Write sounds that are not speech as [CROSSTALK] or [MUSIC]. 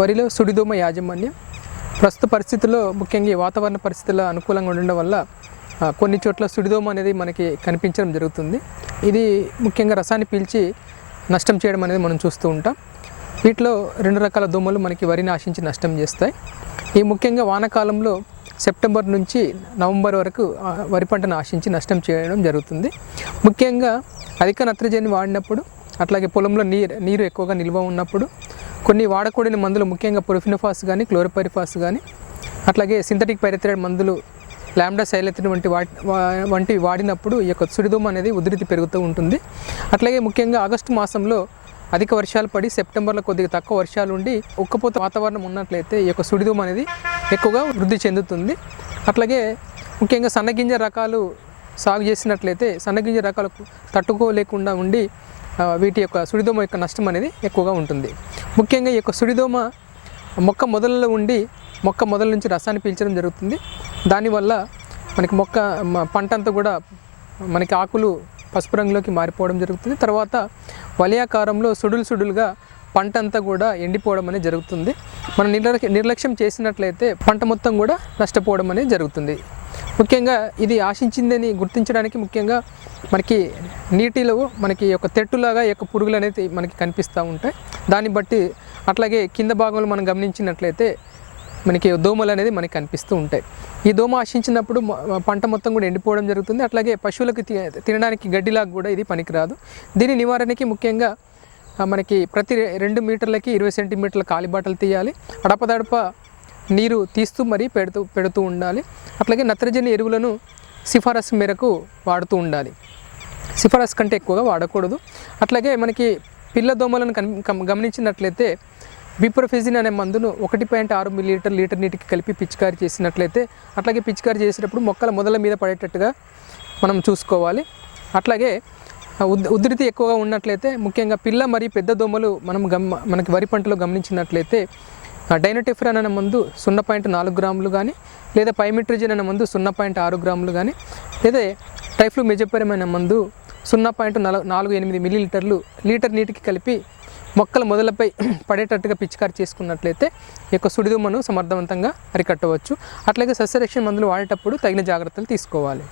వరిలో సుడిదోమ యాజమాన్యం ప్రస్తుత పరిస్థితుల్లో ముఖ్యంగా ఈ వాతావరణ పరిస్థితుల అనుకూలంగా ఉండడం వల్ల కొన్ని చోట్ల సుడిదోమ అనేది మనకి కనిపించడం జరుగుతుంది. ఇది ముఖ్యంగా రసాన్ని పీల్చి నష్టం చేయడం అనేది మనం చూస్తూ ఉంటాం. వీటిలో రెండు రకాల దోమలు మనకి వరిని ఆశించి నష్టం చేస్తాయి. ఈ ముఖ్యంగా వానాకాలంలో సెప్టెంబర్ నుంచి నవంబర్ వరకు వరి పంటను ఆశించి నష్టం చేయడం జరుగుతుంది. ముఖ్యంగా అధిక నత్రజని వాడినప్పుడు అట్లాగే పొలంలో నీరు నీరు ఎక్కువగా నిల్వ ఉన్నప్పుడు కొన్ని వాడకూడని మందులు ముఖ్యంగా ప్రొఫినోఫాస్ కానీ క్లోరోపైరిఫాస్ కానీ అట్లాగే సింథటిక్ పైరథైడ్ మందులు ల్యాండా శైలత్రిన్ వంటి వాటి వంటివి వాడినప్పుడు ఈ యొక్క సుడిదోమ అనేది ఉధృతి పెరుగుతూ ఉంటుంది. అట్లాగే ముఖ్యంగా ఆగస్టు మాసంలో అధిక వర్షాలు పడి సెప్టెంబర్లో కొద్దిగా తక్కువ వర్షాలు ఉండి ఉక్కపోత వాతావరణం ఉన్నట్లయితే ఈ యొక్క సుడిదోమ అనేది ఎక్కువగా వృద్ధి చెందుతుంది. అట్లాగే ముఖ్యంగా సన్నగింజ రకాలు సాగు చేసినట్లయితే సన్నగింజ రకాలు తట్టుకోలేకుండా ఉండి వీటి యొక్క సుడిదోమ యొక్క నష్టం అనేది ఎక్కువగా ఉంటుంది. ముఖ్యంగా ఈ యొక్క సుడిదోమ మొక్క మొదలలో ఉండి మొక్క మొదల నుంచి రసాన్ని పీల్చడం జరుగుతుంది. దానివల్ల మనకి మొక్క పంట అంతా కూడా మనకి ఆకులు పసుపు రంగులోకి మారిపోవడం జరుగుతుంది. తర్వాత వలయాకారంలో సుడులు సుడులుగా పంట అంతా కూడా ఎండిపోవడం అనేది జరుగుతుంది. మనం నిర్లక్ష్యం చేసినట్లయితే పంట మొత్తం కూడా నష్టపోవడం అనేది జరుగుతుంది. ముఖ్యంగా ఇది ఆశించిందని గుర్తించడానికి ముఖ్యంగా మనకి నీటిలో మనకి ఒక తెట్టులాగా యొక్క పురుగులు అనేది మనకి కనిపిస్తూ ఉంటాయి. దాన్ని బట్టి అట్లాగే కింద భాగంలో మనం గమనించినట్లయితే మనకి దోమలు అనేది మనకి కనిపిస్తూ ఉంటాయి. ఈ దోమ ఆశించినప్పుడు పంట మొత్తం కూడా ఎండిపోవడం జరుగుతుంది. అట్లాగే పశువులకు తి- తినడానికి గడ్డిలాగా కూడా ఇది పనికిరాదు. దీని నివారణకి ముఖ్యంగా మనకి ప్రతి రెండు మీటర్లకి ఇరవై సెంటీమీటర్ల కాలిబాటలు తీయాలి. అడపదడప నీరు తీస్తూ మరీ పెడుతూ పెడుతూ ఉండాలి. అట్లాగే నత్రజని ఎరువులను సిఫారసు మేరకు వాడుతూ ఉండాలి. సిఫారసు కంటే ఎక్కువగా వాడకూడదు. అట్లాగే మనకి పిల్ల దోమలను కన్ గమనించినట్లయితే బిప్రోఫెజిన్ అనే మందును ఒకటి పాయింట్ ఆరు మిల్లీలీటర్ లీటర్ నీటికి కలిపి పిచికారి చేసినట్లయితే అట్లాగే పిచికారి చేసేటప్పుడు మొక్కల మొదల మీద పడేటట్టుగా మనం చూసుకోవాలి. అట్లాగే ఉధృతి ఎక్కువగా ఉన్నట్లయితే ముఖ్యంగా పిల్ల మరియు పెద్ద దోమలు మనం గమ్ మనకి వరి పంటలో గమనించినట్లయితే డైనోటిఫ్రాన్ అనే మందు సున్నా పాయింట్ నాలుగు గ్రాములు కానీ లేదా పైమిట్రిజన్ అనే మందు సున్నా పాయింట్ ఆరు గ్రాములు కానీ లేదా టైఫ్లూ మెజపరం అనే మందు సున్నా పాయింట్ నల- నాలుగు ఎనిమిది మిల్లీలీటర్లు లీటర్ నీటికి కలిపి మొక్కల మొదలపై [CLEARS THROAT] పడేటట్టుగా పిచికారి చేసుకున్నట్లయితే ఈ యొక్క సుడిదుమ్మను సమర్థవంతంగా అరికట్టవచ్చు. అట్లాగే సస్యరక్షణ మందులు వాడేటప్పుడు తగిన జాగ్రత్తలు తీసుకోవాలి.